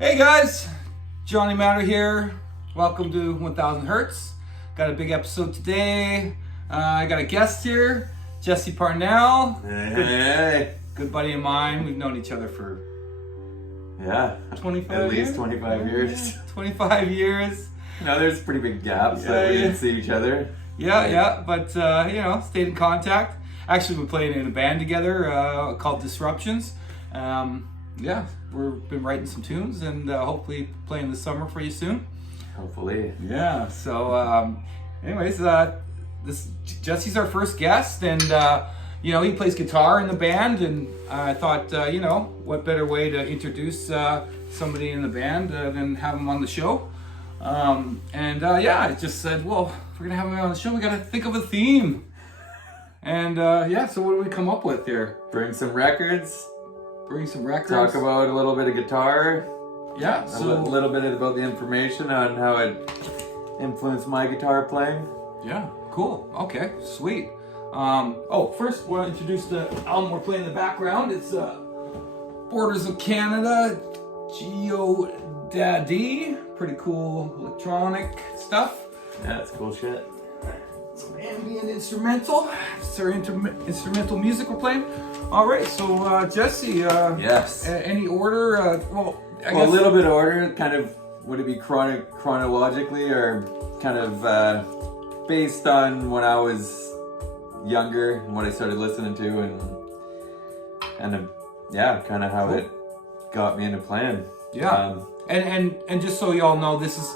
Hey guys, Johnny Matter here. Welcome to 1000 Hertz. Got a big episode today. I got a guest here, Jesse Parnell. Hey. Good buddy of mine. We've known each other for 25 at years? least 25 years. 25 years. No, there's pretty big gaps that we didn't see each other. But stayed in contact. Actually, we're playing in a band together called Disruptions. We've been writing some tunes and hopefully playing this summer for you soon. Hopefully. Yeah, so Jesse's our first guest, and he plays guitar in the band, and I thought, what better way to introduce somebody in the band than have him on the show. I just said, well, if we're gonna have him on the show, we gotta think of a theme. And so what do we come up with here? Bring some records. Talk Talk about a little bit of guitar. Yeah, A little bit about the information on how it influenced my guitar playing. Yeah, cool. Okay, sweet. First we'll introduce the album we're playing in the background. It's Borders of Canada, Daddy. Pretty cool electronic stuff. Yeah, it's cool shit. Some ambient instrumental. It's our instrumental music we're playing. All right, so Jesse. Yes. Any order? I guess a little bit of order. Kind of, would it be chronologically or kind of based on when I was younger and what I started listening to and kind of how Cool. it got me into playing. Yeah. And just so y'all know, this is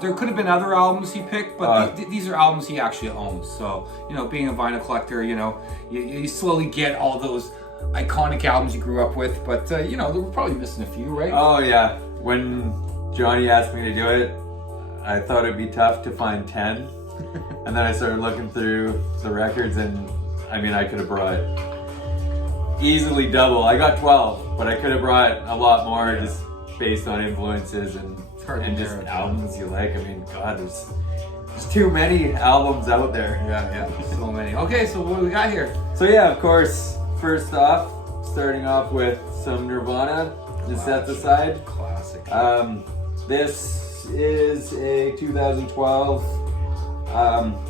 there could have been other albums he picked, but these are albums he actually owns. So, being a vinyl collector, you slowly get all those iconic albums you grew up with, but we're probably missing a few, right? Oh yeah. When Johnny asked me to do it, I thought it'd be tough to find 10. And then I started looking through the records, and I could have brought easily double. I got 12, but I could have brought a lot more just based on influences and just albums you like. God, there's too many albums out there. Yeah, so many. Okay, so what do we got here? So yeah, of course, first off, starting off with some Nirvana, Decide. Classic. This is a 2012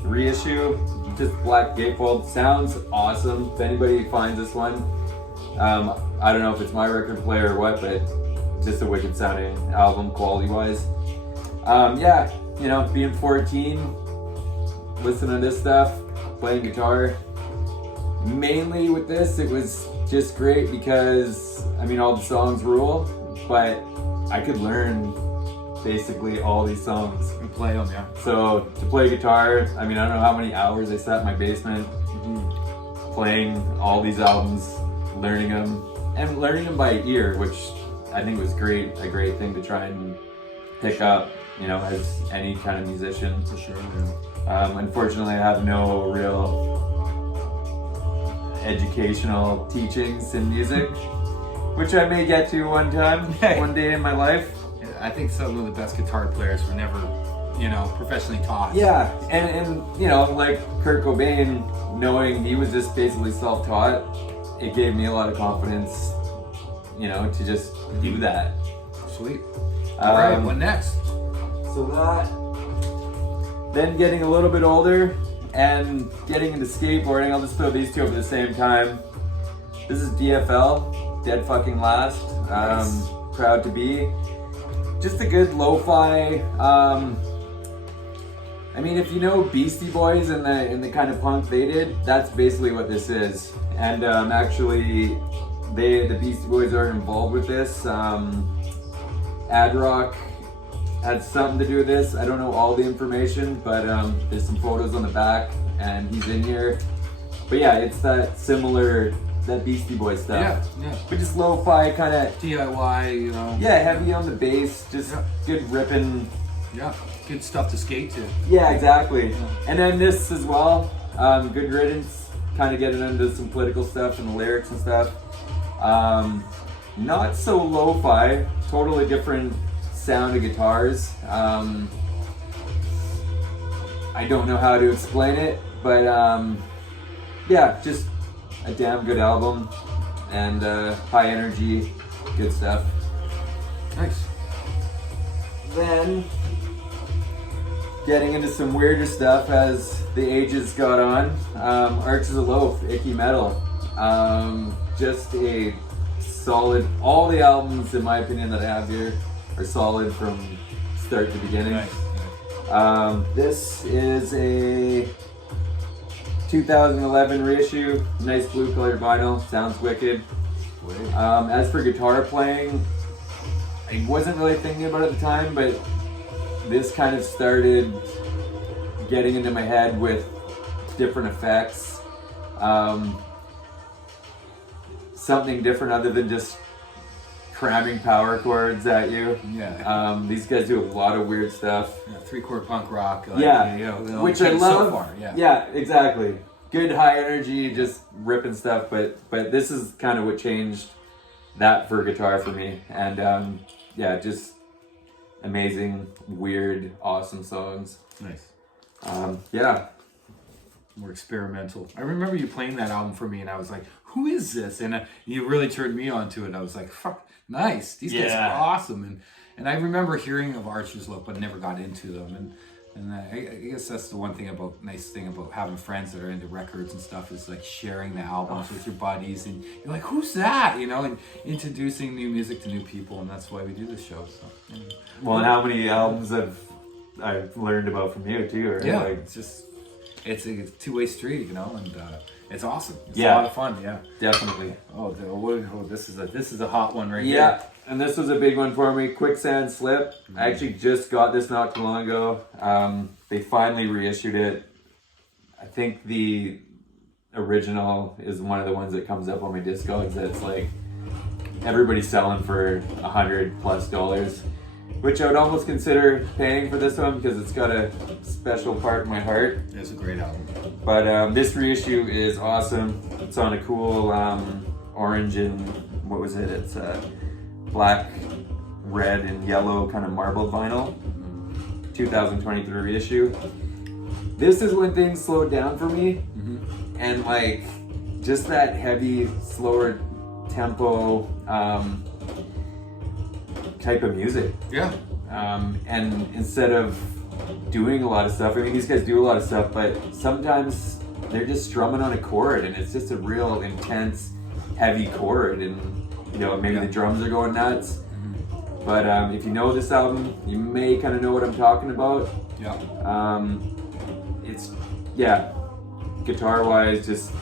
reissue, just black gatefold. Sounds awesome. If anybody finds this one, I don't know if it's my record player or what, but just a wicked sounding album quality wise. Being 14, listening to this stuff, playing guitar. Mainly with this, it was just great because all the songs rule, but I could learn basically all these songs We play them, yeah. So to play guitar, I don't know how many hours I sat in my basement playing all these albums, learning them by ear, which I think was a great thing to try and pick up, as any kind of musician. For sure, yeah. Unfortunately, I have no real educational teachings in music, which I may get to one day in my life. I think some of the best guitar players were never, professionally taught. Yeah, and like Kurt Cobain, knowing he was just basically self-taught, it gave me a lot of confidence, to just do that. Sweet. All right, what next? So then getting a little bit older and getting into skateboarding, I'll just throw these two up at the same time. This is DFL, Dead Fucking Last. Nice. Proud to Be. Just a good lo-fi. If you know Beastie Boys and the kind of punk they did, that's basically what this is. And actually, the Beastie Boys are involved with this. Ad Rock had something to do with this. I don't know all the information, but there's some photos on the back, and he's in here. But yeah, it's that Beastie Boys stuff. Yeah. But just lo-fi kind of DIY, Yeah, heavy on the bass, just good ripping. Yeah, good stuff to skate to. Yeah, exactly. Yeah. And then this as well, Good Riddance, kind of getting into some political stuff and the lyrics and stuff. Not so lo-fi, totally different sound of guitars. I don't know how to explain it, but just a damn good album and high energy, good stuff. Nice. Then getting into some weirder stuff as the ages got on. Arches of Loaf, Icky Metal. Just a solid, all the albums in my opinion that I have here are solid from start to beginning. Nice. This is a 2011 reissue, nice blue colored vinyl, sounds wicked. As for guitar playing, I wasn't really thinking about it at the time, but this kind of started getting into my head with different effects. Something different other than just cramming power chords at you. Yeah. These guys do a lot of weird stuff. Yeah, 3-chord punk rock. Like, Which I love. So far, yeah, exactly. Good high energy, just ripping stuff. But this is kind of what changed that for guitar for me. And yeah, just amazing, weird, awesome songs. Nice. Yeah. More experimental. I remember you playing that album for me, and I was like, "Who is this?" And you really turned me on to it. I was like, "Fuck, nice! These guys are awesome." And I remember hearing of Archer's Look, but never got into them. And I guess that's the one thing nice thing about having friends that are into records and stuff is like sharing the albums with your buddies, and you're like, "Who's that?" You know, and introducing new music to new people, and that's why we do this show. So. Yeah. Well, and how many albums I've learned about from you too? Right? Yeah, Like, it's just. It's a two-way street, you know, and it's awesome. It's a Yeah. lot of fun. Yeah, definitely. This is a hot one right here. Yeah, and this was a big one for me. Quicksand Slip. I actually just got this not too long ago. They finally reissued it. I think the original is one of the ones that comes up on my Discogs that's like everybody's selling for $100+ which I would almost consider paying for this one because it's got a special part in my heart. It's a great album. But this reissue is awesome. It's on a cool orange and what was it? It's black, red, and yellow kind of marbled vinyl. 2023 reissue. This is when things slowed down for me, and like just that heavy, slower tempo type of music. Yeah. And instead of doing a lot of stuff, I mean, these guys do a lot of stuff, but sometimes they're just strumming on a chord, and it's just a real intense, heavy chord, and you know, maybe the drums are going nuts. But if you know this album, you may kind of know what I'm talking about. Yeah. It's guitar-wise, just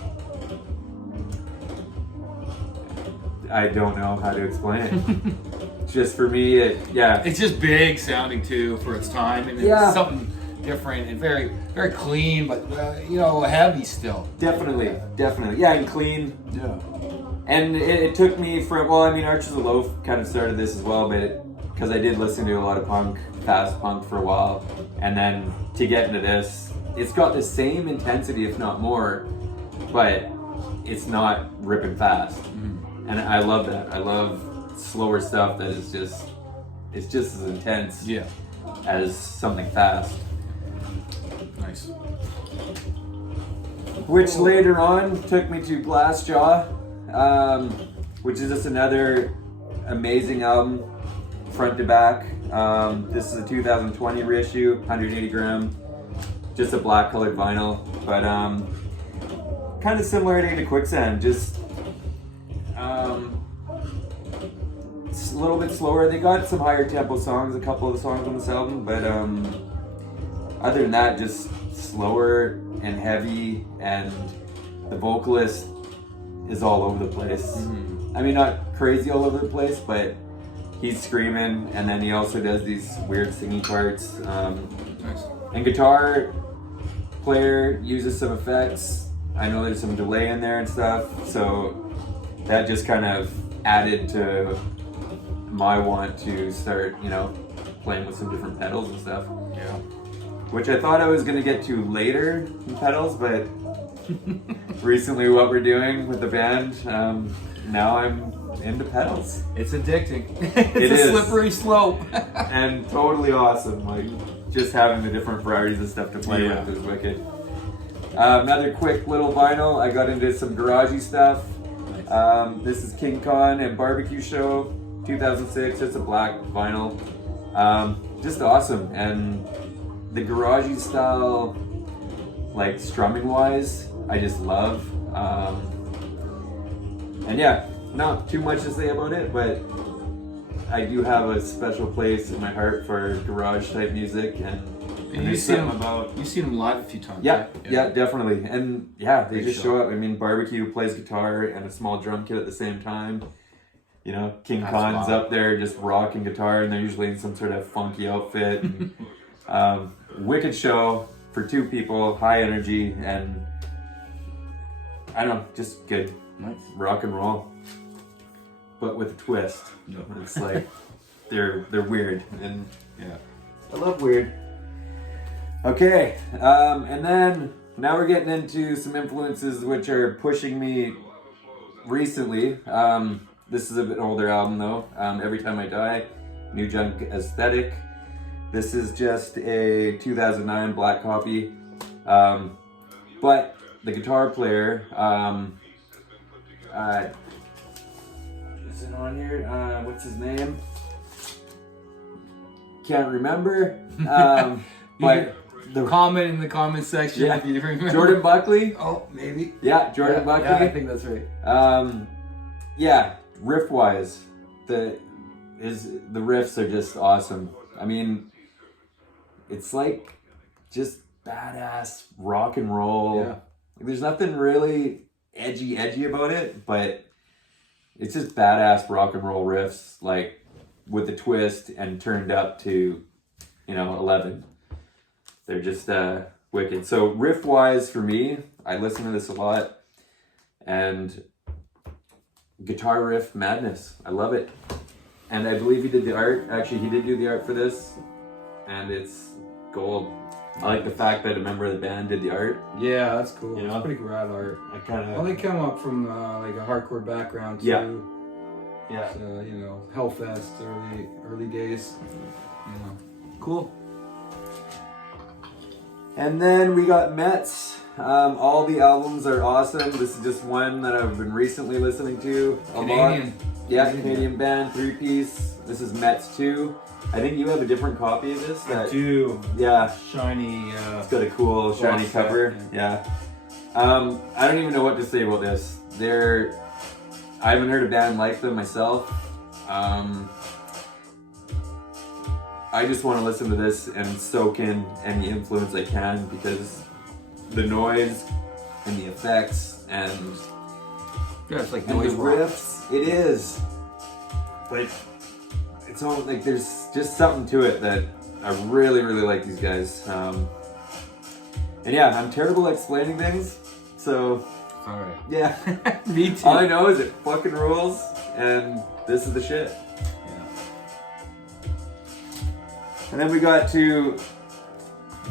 I don't know how to explain it. Just for me, It's just big sounding too for its time, and it's something different and very, very clean, but heavy still. Definitely, yeah, and clean. Yeah. And it took me from, well, I mean, Archers of Loaf kind of started this as well, but because I did listen to a lot of punk, fast punk for a while, and then to get into this, it's got the same intensity, if not more, but it's not ripping fast. And I love that. I love slower stuff that is just, it's just as intense as something fast. Nice. Which later on took me to Glassjaw, which is just another amazing album, front to back. This is a 2020 reissue, 180 gram, just a black colored vinyl, but kind of similar to Quicksand, just it's a little bit slower. They got some higher tempo songs, a couple of the songs on this album, but other than that, just slower and heavy, and the vocalist is all over the place. I mean, not crazy all over the place, but he's screaming, and then he also does these weird singing parts. Nice. And guitar player uses some effects. I know there's some delay in there and stuff, so that just kind of added to my want to start, playing with some different pedals and stuff. Yeah. Which I thought I was going to get to later in pedals, but recently what we're doing with the band, now I'm into pedals. It's addicting. It is. Slippery slope. And totally awesome. Like, just having the different varieties of stuff to play with is wicked. Another quick little vinyl. I got into some garagey stuff. This is King Khan and Barbecue Show. 2006, just a black vinyl. Just awesome, and the garagey style, like strumming wise, I just love. And yeah, not too much to say about it, but I do have a special place in my heart for garage type music, and you've seen them live a few times. Yeah, right? yeah, definitely, and yeah, they Great just show up. I mean, Barbecue plays guitar and a small drum kit at the same time. You know, King That's Khan's wild. up there just rocking guitar, and they're usually in some sort of funky outfit. And, wicked show for two people, high energy, and I don't know, just good. Nice. Rock and roll, but with a twist. No. It's like they're weird, and Yeah. I love weird. Okay, and then now we're getting into some influences which are pushing me recently. This is a bit older album though. Every Time I Die, New Junk Aesthetic. This is just a 2009 black copy, but the guitar player. Is it on here? What's his name? Can't remember. But the Comment in the comment section Yeah. if you remember. Jordan Buckley. Oh, maybe. Yeah, Jordan Buckley. Yeah, I think that's right. Yeah, riff wise, the riffs are just awesome. I mean, it's like just badass rock and roll. Yeah. There's nothing really edgy about it, but it's just badass rock and roll riffs, like with a twist and turned up to, 11. They're just wicked. So riff wise for me, I listen to this a lot, and guitar riff madness. I love it. And I believe he did the art. Actually, he did do the art for this, and it's gold. I like the fact that a member of the band did the art. Yeah, that's cool. You know? It's pretty rad art. I kind Well, they come up from like a hardcore background too. Yeah. So, Hellfest, early days. Cool. And then we got Mets. All the albums are awesome. This is just one that I've been recently listening to a lot. Canadian. Yeah, Canadian band, 3-piece. This is Mets 2. I think you have a different copy of this. I do. Yeah, Shiny. it's got a cool shiny Box set, cover. Yeah. I don't even know what to say about this. I haven't heard a band like them myself. I just want to listen to this and soak in any influence I can, because the noise and the effects and Yeah, it's like the noise rock. riffs, it is. But it's all like there's just something to it that I really like these guys. And yeah, I'm terrible at explaining things, so Alright. yeah. Me too. All I know is it fucking rules, and this is the shit. And then we got to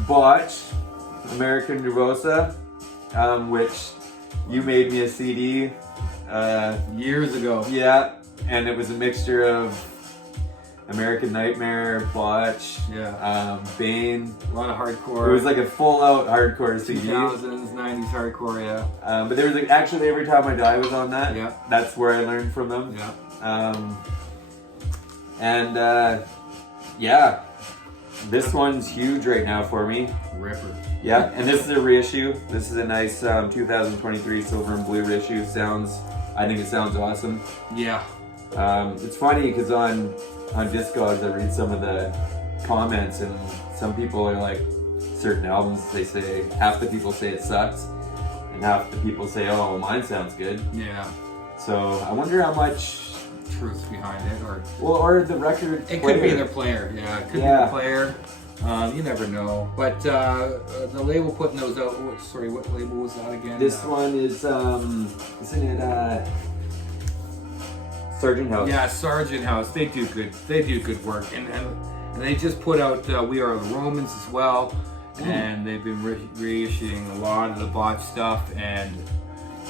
Botch, American Nervosa, which you made me a CD. Years ago. Yeah, and it was a mixture of American Nightmare, Botch, Bane. A lot of hardcore. It was like a full-out hardcore CD. 2000s, 90s hardcore, yeah. But there was actually Every Time I Die was on that. Yeah. That's where I learned from them. Yeah. Yeah, this one's huge right now for me. Ripper. Yeah, and this is a reissue. This is a nice 2023 silver and blue reissue. I think it sounds awesome. Yeah. It's funny because on Discogs I read some of the comments, and some people are like, certain albums, they say, half the people say it sucks, and half the people say, oh, well, mine sounds good. Yeah. So I wonder how much, Truth behind it, or the record it player. could be their player. Yeah, it could be the player. You never know. But the label putting those out. What label was that again? This one is, isn't it Sargent House? Yeah, Sargent House. They do good work, and they just put out We Are the Romans as well, and they've been reissuing a lot of the Botch stuff, and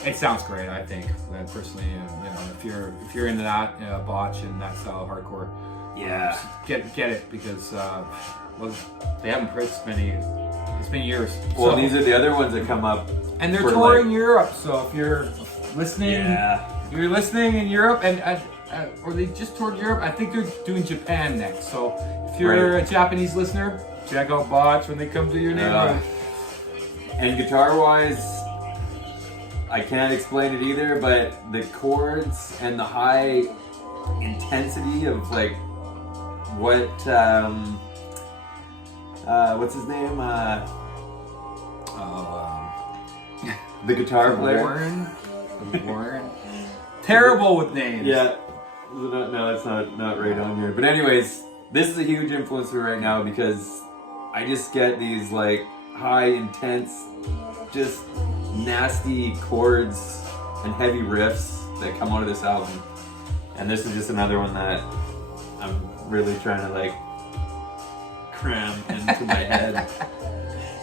it sounds great. I think personally, if you're into that Botch and that style of hardcore, get it, because they haven't pressed it's been years. Well, So- these are the other ones that come up. and they're for, touring like- Europe, so if you're listening, you're listening in Europe, and or they just toured Europe. I think they're doing Japan next. So if you're a Japanese listener, check out Botch when they come to your neighborhood. And guitar-wise, I can't explain it either, but the chords and the high intensity of like what's his name? The guitar player. Warren. Terrible with names. Yeah. No, it's not right on here. But anyways, this is a huge influence for me right now because I just get these like high, intense, just nasty chords and heavy riffs that come out of this album. And this is just another one that I'm really trying to like cram into my head.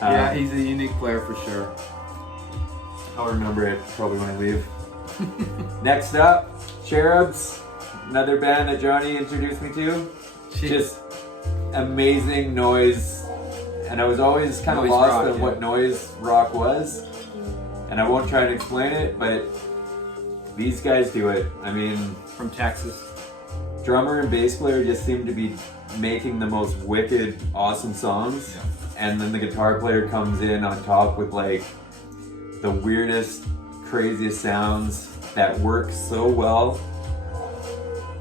Yeah, he's a unique player for sure. I'll remember it probably when I leave. Next up, Cherubs, another band that Johnny introduced me to. Jeez. Just amazing noise, and I was always kind of Noise lost rock, on yeah. what noise rock was, and I won't try to explain it, but these guys do it. I mean, From Texas. drummer and bass player just seem to be making the most wicked, awesome songs, and then the guitar player comes in on top with like the weirdest, craziest sounds that work so well,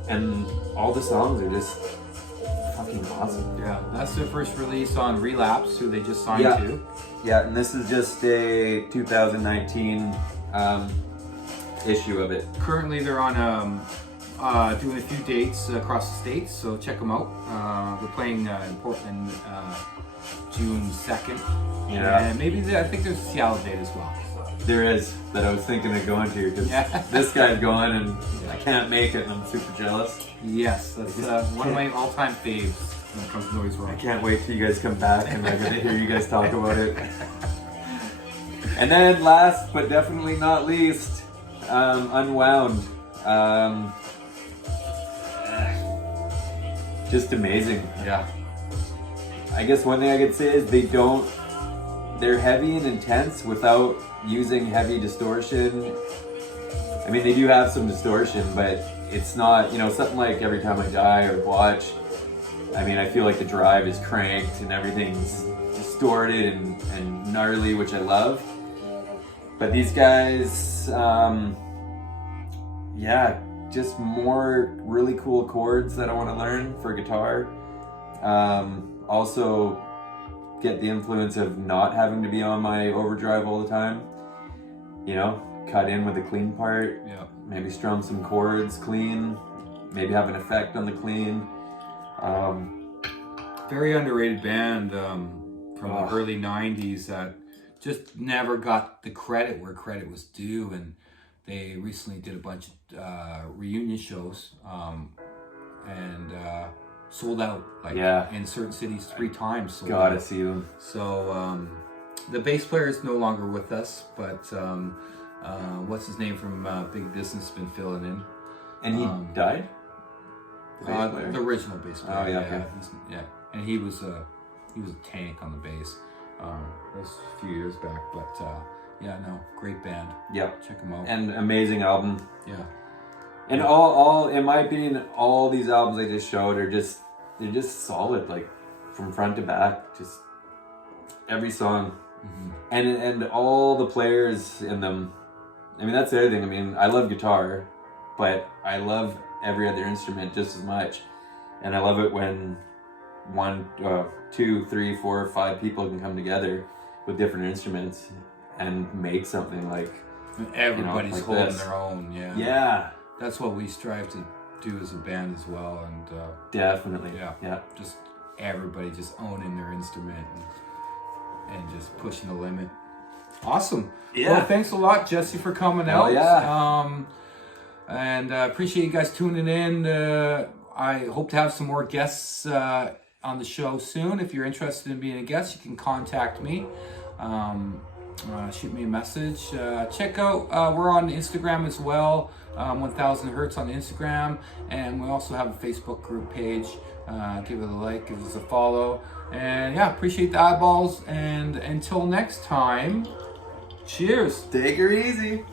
and all the songs are just fucking awesome. Yeah, that's their first release on Relapse, who they just signed Yeah. to. Yeah, and this is just a 2019 issue of it. Currently, they're on doing a few dates across the states, so check them out. They're playing in Portland June 2nd. Yeah. And maybe I think there's a Seattle date as well. There is, that I was thinking of going to, because this guy's going and I can't make it and I'm super jealous. Yes, that's one of my all-time faves when it comes to noise I rock. can't wait till you guys come back and I get to hear you guys talk about it. And then last but definitely not least, Unwound. Just amazing. Yeah. I guess one thing I could say is they're heavy and intense without using heavy distortion. I mean, they do have some distortion, but it's not, something like Every Time I Die or Watch. I mean, I feel like the drive is cranked and everything's distorted and gnarly, which I love. But these guys, just more really cool chords that I want to learn for guitar. Also get the influence of not having to be on my overdrive all the time. Cut in with a clean part. Yeah. Maybe strum some chords clean. Maybe have an effect on the clean. Very underrated band from the early 90s that just never got the credit where credit was due, and they recently did a bunch of reunion shows and sold out in certain cities 3 times. Sold Gotta out. see them. So the bass player is no longer with us, but what's his name from Big Business been filling in. And he died? The original bass player. Oh, yeah, okay. Yeah, and he was a tank on the bass. That was a few years back, but great band. Yeah. Check them out. And amazing album. Yeah. And all in my opinion, all these albums I just showed they're just solid, like from front to back, just every song. Mm-hmm. And all the players in them. I mean, that's the other thing. I mean, I love guitar, but I love every other instrument just as much. And I love it when 1, 2, 3, 4, 5 people can come together with different instruments and make something like And everybody's like holding this. their own. Yeah. Yeah, That's what we strive to do as a band as well, and definitely. yeah, just everybody just owning their instrument and just pushing the limit. Awesome. Yeah. Well, thanks a lot, Jesse, for coming Oh, out. yeah. And appreciate you guys tuning in. I hope to have some more guests on the show soon. If you're interested in being a guest, you can contact me. Shoot me a message. Check out, we're on Instagram as well, 1000 Hertz on Instagram, and we also have a Facebook group page. Give it a like, give us a follow, and appreciate the eyeballs, and until next time, cheers. Take her easy.